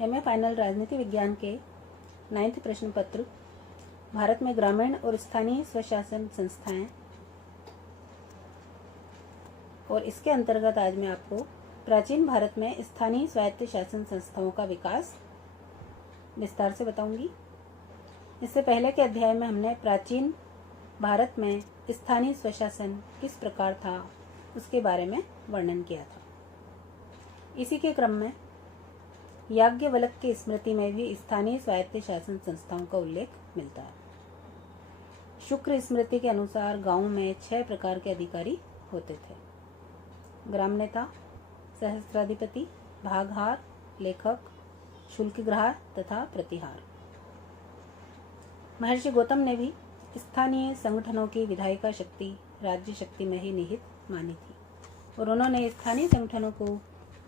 MA final राजनीति विज्ञान के 9th प्रश्न पत्र भारत में ग्रामीण और स्थानीय स्वशासन संस्थाएं, और इसके अंतर्गत आज मैं आपको प्राचीन भारत में स्थानीय स्वायत्त शासन संस्थाओं का विकास विस्तार से बताऊंगी। इससे पहले के अध्याय में हमने प्राचीन भारत में स्थानीय स्वशासन किस प्रकार था उसके बारे में वर्णन किया था। इसी के क्रम में याज्ञवल्क्य की स्मृति में भी स्थानीय स्वायत्त शासन संस्थाओं का उल्लेख मिलता है। शुक्र स्मृति के अनुसार गांव में 6 प्रकार के अधिकारी होते थे: ग्राम नेता, सहस्त्राधिपति, भागहार, लेखक, शुल्कग्राह तथा प्रतिहार। महर्षि गौतम ने भी स्थानीय संगठनों की विधायिका शक्ति राज्य शक्ति में ही निहित मानी थी और उन्होंने स्थानीय संगठनों को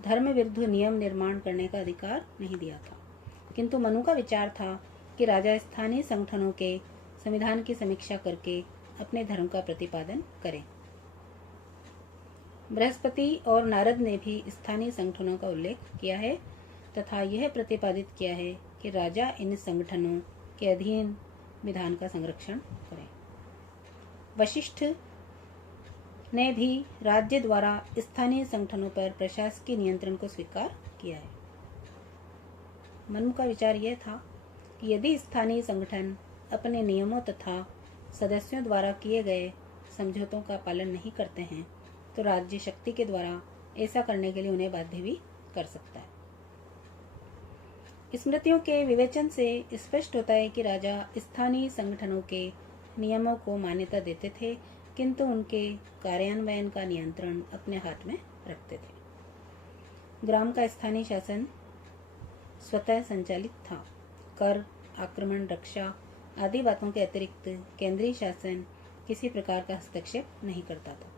धर्म विरुद्ध नियम निर्माण करने का अधिकार नहीं दिया था, किंतु मनु का विचार था कि राजा स्थानीय संगठनों के संविधान की समीक्षा करके अपने धर्म का प्रतिपादन करें। बृहस्पति और नारद ने भी स्थानीय संगठनों का उल्लेख किया है तथा यह प्रतिपादित किया है कि राजा इन संगठनों के अधीन विधान का संरक्षण करें। वशिष्ठ ने भी राज्य द्वारा स्थानीय संगठनों पर प्रशासकीय नियंत्रण को स्वीकार किया है। मनु का विचार यह था कि यदि स्थानीय संगठन अपने नियमों तथा सदस्यों द्वारा किए गए समझौतों का पालन नहीं करते हैं तो राज्य शक्ति के द्वारा ऐसा करने के लिए उन्हें बाध्य भी कर सकता है। स्मृतियों के विवेचन से स्पष्ट होता है कि राजा स्थानीय संगठनों के नियमों को मान्यता देते थे, किंतु उनके कार्यान्वयन का नियंत्रण अपने हाथ में रखते थे। ग्राम का स्थानीय शासन स्वतः संचालित था। कर, आक्रमण, रक्षा आदि बातों के अतिरिक्त केंद्रीय शासन किसी प्रकार का हस्तक्षेप नहीं करता था,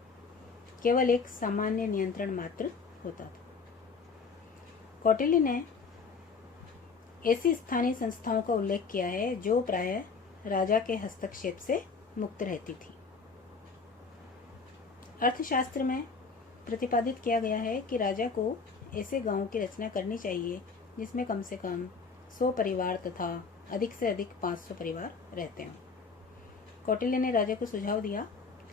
केवल एक सामान्य नियंत्रण मात्र होता था। कौटिल्य ने ऐसी स्थानीय संस्थाओं का उल्लेख किया है जो प्रायः राजा के हस्तक्षेप से मुक्त रहती थी। अर्थशास्त्र में प्रतिपादित किया गया है कि राजा को ऐसे गांवों की रचना करनी चाहिए जिसमें कम से कम 100 परिवार तथा अधिक से अधिक 500 परिवार रहते हों। कौटिल्य ने राजा को सुझाव दिया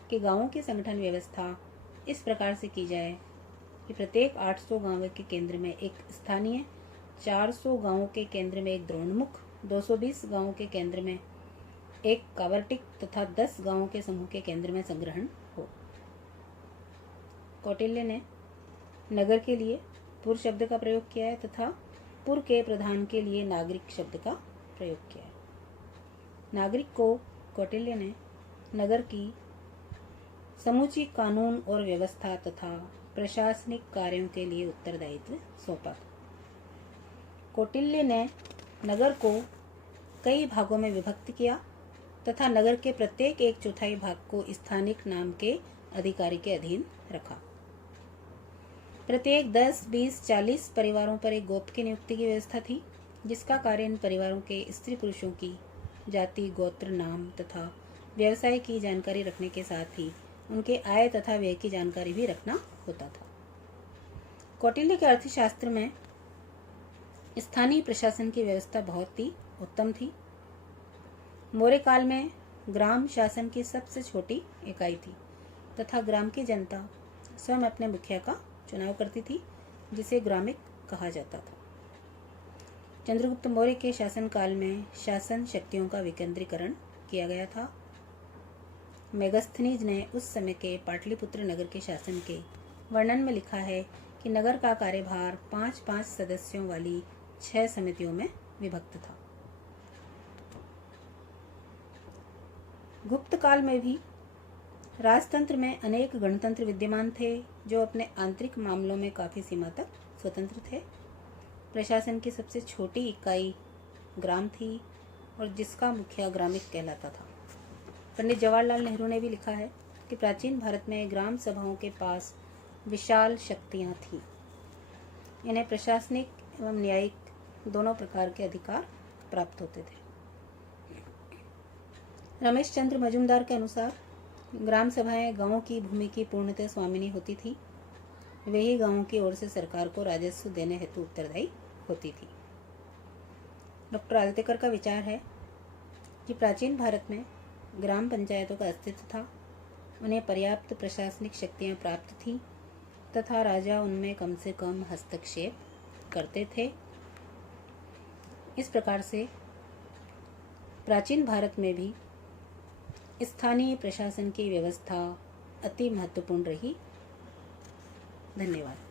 कि गांवों की संगठन व्यवस्था इस प्रकार से की जाए कि प्रत्येक 800 गांवों के केंद्र में एक स्थानीय, 400 गांवों के केंद्र में एक द्रोणमुख, 220 गांवों के केंद्र में एक कावर्टिक तथा 10 गांवों के समूह के केंद्र में संग्रहण हो। कौटिल्य ने नगर के लिए पुर शब्द का प्रयोग किया है तथा पुर के प्रधान के लिए नागरिक शब्द का प्रयोग किया है। नागरिक को कौटिल्य ने नगर की समूची कानून और व्यवस्था तथा प्रशासनिक कार्यों के लिए उत्तरदायित्व सौंपा था। कौटिल्य ने नगर को कई भागों में विभक्त किया तथा नगर के प्रत्येक 1/4 भाग को स्थानिक नाम के अधिकारी के अधीन रखा। प्रत्येक 10, 20, 40 परिवारों पर एक गोप की नियुक्ति की व्यवस्था थी, जिसका कार्य इन परिवारों के स्त्री पुरुषों की जाति, गोत्र, नाम तथा व्यवसाय की जानकारी रखने के साथ ही उनके आय तथा व्यय की जानकारी भी रखना होता था। कौटिल्य के अर्थशास्त्र में स्थानीय प्रशासन की व्यवस्था बहुत ही उत्तम थी। मौर्य काल में ग्राम शासन की सबसे छोटी इकाई थी तथा ग्राम की जनता स्वयं अपने मुखिया का चुनाव करती थी, जिसे ग्रामिक कहा जाता था। चंद्रगुप्त मौर्य के शासनकाल में शासन शक्तियों का विकेंद्रीकरण किया गया था। मेगस्थनीज ने उस समय के पाटलिपुत्र नगर के शासन के वर्णन में लिखा है कि नगर का कार्यभार 5-5 सदस्यों वाली 6 समितियों में विभक्त था। गुप्त काल में भी राजतंत्र में अनेक गणतंत्र विद्यमान थे जो अपने आंतरिक मामलों में काफी सीमा तक स्वतंत्र थे। प्रशासन की सबसे छोटी इकाई ग्राम थी और जिसका मुखिया ग्रामिक कहलाता था। पंडित जवाहरलाल नेहरू ने भी लिखा है कि प्राचीन भारत में ग्राम सभाओं के पास विशाल शक्तियां थीं। इन्हें प्रशासनिक एवं न्यायिक दोनों प्रकार के अधिकार प्राप्त होते थे। रमेश चंद्र मजूमदार के अनुसार ग्राम सभाएं गांवों की भूमि की पूर्णतः स्वामिनी होती थी। वे ही गांवों की ओर से सरकार को राजस्व देने हेतु उत्तरदायी होती थी। डॉक्टर आलतेकर का विचार है कि प्राचीन भारत में ग्राम पंचायतों का अस्तित्व था, उन्हें पर्याप्त प्रशासनिक शक्तियाँ प्राप्त थीं तथा राजा उनमें कम से कम हस्तक्षेप करते थे। इस प्रकार से प्राचीन भारत में भी स्थानीय प्रशासन की व्यवस्था अति महत्वपूर्ण रही। धन्यवाद।